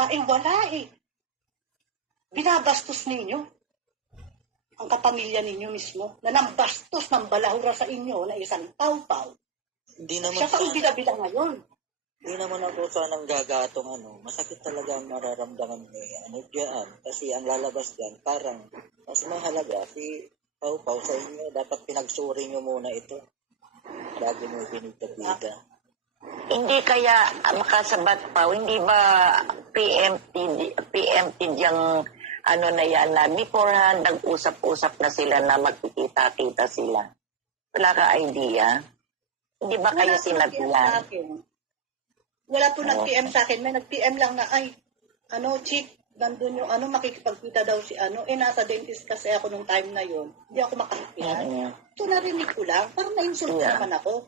pa, wala eh. Binabastos ninyo ang kapamilya ninyo mismo na nambastos ng balahura sa inyo na isang pau-pau. Siya pa ang bida-bida ngayon. Hindi naman ako sanang gagatong masakit talaga ang mararamdaman ni diyan. Kasi ang lalabas diyan, parang mas mahalaga si Pau-Pau sa inyo. Dapat pinagsuri nyo muna ito. Bago mo binibida. Hindi kaya makasabat pa, hindi ba PMT yung na yan na beforehand nag-usap-usap na sila na magkikita-kita sila? Wala ka idea? Hindi ba kayo sinabihan? Wala po nag-PM sa akin. May nag-PM lang na, chick, nandun yung makikipagkita daw si nasa dentist kasi ako nung time na yon. Hindi ako makakipihan. Ito narinig ko lang. Parang na-insult naman ako.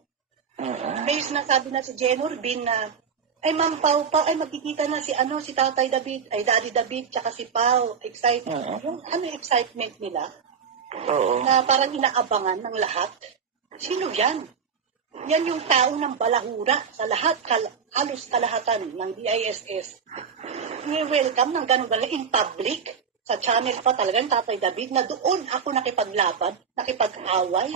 May sinasabi na si Jenor Bin na, Ma'am Pau, magkikita na si Tatay David, Daddy David, tsaka si Pau. Excitement. Yung excitement nila, na parang inaabangan ng lahat. Sino yan? Yan yung tao ng balahura sa lahat, halos kalahatan ng DISS. Welcome ng ganun in public, sa channel pa talagang Tatay David, na doon ako nakipaglaban, nakipag-away.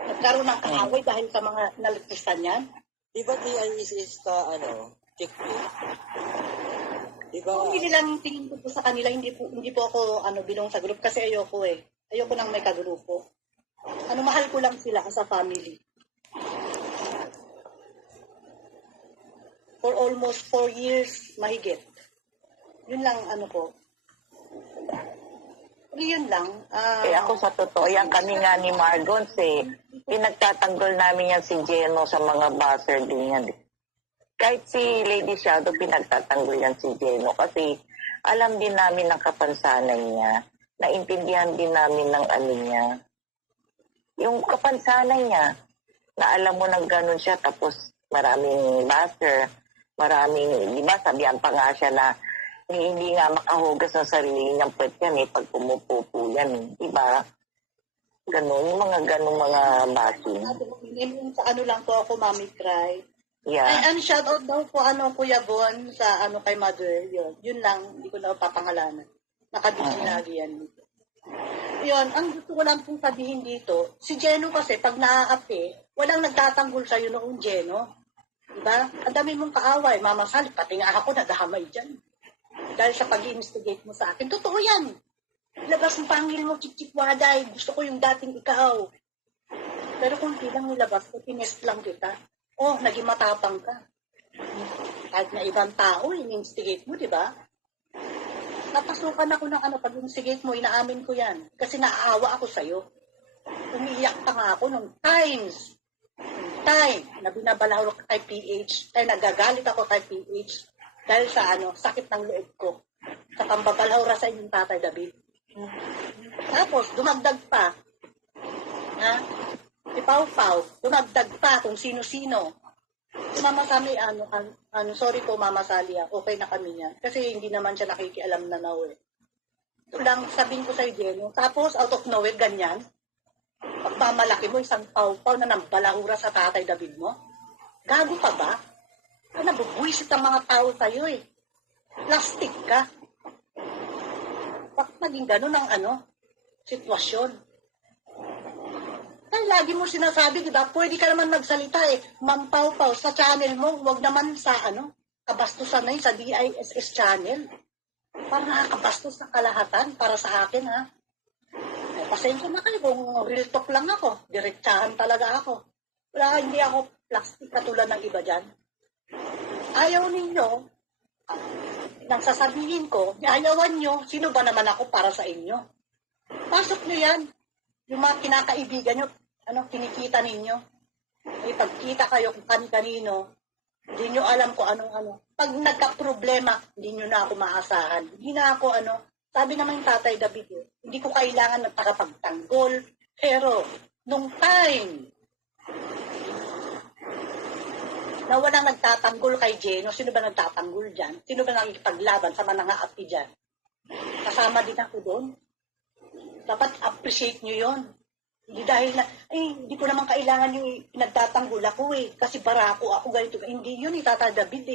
Nagkaroon ng kaaway dahil sa mga nalagpusan yan. Di ba DISS ka, check po? Di ba? Kung hindi lang tingin ko po sa kanila, hindi po ako, bilong sa group kasi ayoko eh. Ayoko nang may kagrupo. Mahal ko lang sila sa family. For almost 4 years, mahigit. Yun lang, ko. Yun lang. Ako sa totoo, yan kami nga ni Margons pinagtatanggol namin yan si Geno sa mga buzzer din yan. Kahit si Lady Shadow, pinagtatanggol yan si Geno kasi alam din namin ang kapansanan niya. Naintindihan din namin ng niya. Yung kapansanan niya, na alam mo na gano'n siya, tapos maraming buzzer, di ba, sabihan pa nga siya na hindi nga makahugas ng sarili niyang puwet yan pag pumupupo yan, di ba? Ganun, yung mga bashing. Sa lang po ako, Mami Cry. Yeah. Shoutout daw po, Kuya Bon, sa kay Mother, yun lang, hindi ko na papangalanan. Nakabisi lagi yan. Yun, ang gusto ko lang pong sabihin dito, si Geno kasi, pag naaapi, walang nagtatanggol sa'yo noong Geno. Diba? Ang dami mong kaaway, Mama Sally, pati nga ako nadahamay dyan. Dahil sa pag-instigate mo sa akin. Totoo yan. Labas ang pangil mo, chik-chik-waday. Gusto ko yung dating ikaw. Pero kung lang nilabas ko, tinest lang kita. Naging matapang ka. Kahit na ibang tao, in-instigate mo, di ba? Napasukan ako ng pag-instigate mo, inaamin ko yan. Kasi naaawa ako sa'yo. Umiiyak pa nga ako nung time na binabalahuro ka kay PH. Kaya nagagalit ako kay PH. Dahil sa sakit ng loob ko. Sa pambabalahura sa inyong Tatay David. Tapos, dumagdag pa. Si Pau-Pau, dumagdag pa kung sino-sino. Si Mama Sally, sorry po Mama Sally, okay na kami niya. Kasi hindi naman siya nakikialam na Ito lang, sabihin ko sa'yo, Geno. Tapos, out of nowhere, ganyan. Pagmamalaki mo, isang Pau-Pau na nambalahura sa Tatay David mo. Gago ka ba? Nabubuisit ang mga tao sa'yo Plastic ka. Bakit naging ganun ang sitwasyon? Ay, lagi mo sinasabi, diba? Pwede ka naman magsalita Ma'am Pau-Pau, sa channel mo, wag naman sa kabastusan na sa DISS channel. Parang nakakabastos ng kalahatan para sa akin, ha? Pasensya na kayo kung real talk lang ako. Diretsahan talaga ako. Hindi ako plastic katulad ng iba dyan. Ayaw ninyo, nang sasabihin ko, ayawan nyo, sino ba naman ako para sa inyo? Pasok nyo yan. Yung mga kinakaibigan nyo, kinikita ninyo. Pagkita kayo kung kani-kanino, hindi nyo alam kung anong. Pag nagka-problema, hindi nyo na ako maasahan. Hindi na ako sabi naman yung Tatay David, hindi ko kailangan ng takapagtanggol. Pero, nung time, na walang nagtatanggol kay Geno, sino ba nagtatanggol dyan? Sino ba nakikipaglaban sa manangaapi dyan? Kasama din ako doon. Dapat appreciate nyo yon. Hindi dahil na, hindi ko naman kailangan yung nagtatanggol ako kasi barako ako ganito. Hindi yun, Tatay David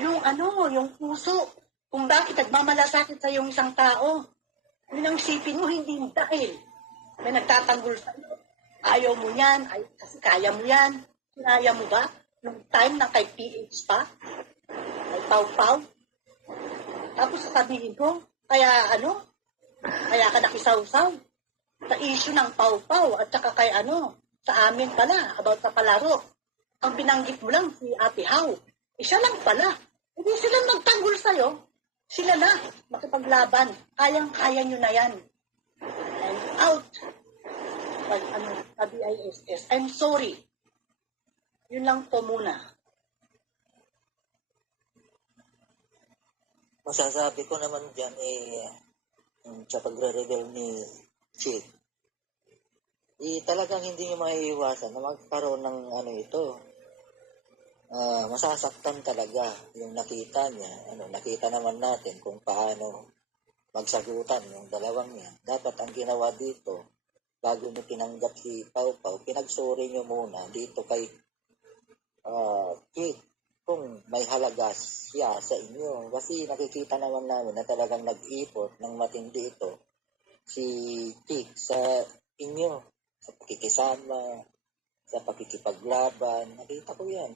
yung puso. Kung bakit nagmamalasakit sa yung isang tao. Yun ang isipin mo, hindi dahil may nagtatanggol sa iyo. Ayaw mo yan, kasi kaya mo yan. Kinaya mo ba? Nung time na kay PH pa, kay Pau-Pau. Tapos sasabihin ko, kaya ka nakisaw-saw sa issue ng Pau-Pau at saka kay sa amin pala, about sa palaro. Ang binanggit mo lang si Ate Hau. Siya lang pala. Hindi sila magtanggol sa'yo. Sila na makipaglaban. Kayang-kaya nyo na yan. I'm out. Sa BISS. I'm sorry. Yun lang po muna. Masasabi ko naman dyan sa pagre-reveal ni Chick, talagang hindi nyo maiiwasan na magkaroon ng ito. Masasaktan talaga yung nakita niya. Nakita naman natin kung paano magsagutan yung dalawang yan. Dapat ang ginawa dito, bago nyo tinanggap si Pau-Pau, pinagsuri nyo muna dito kay Chick kung may halaga siya sa inyo. Kasi nakikita naman namin na talagang nag-effort ng matindi ito si Chick sa inyo, sa pakikisama, sa pakikipaglaban. Nakita ko yan.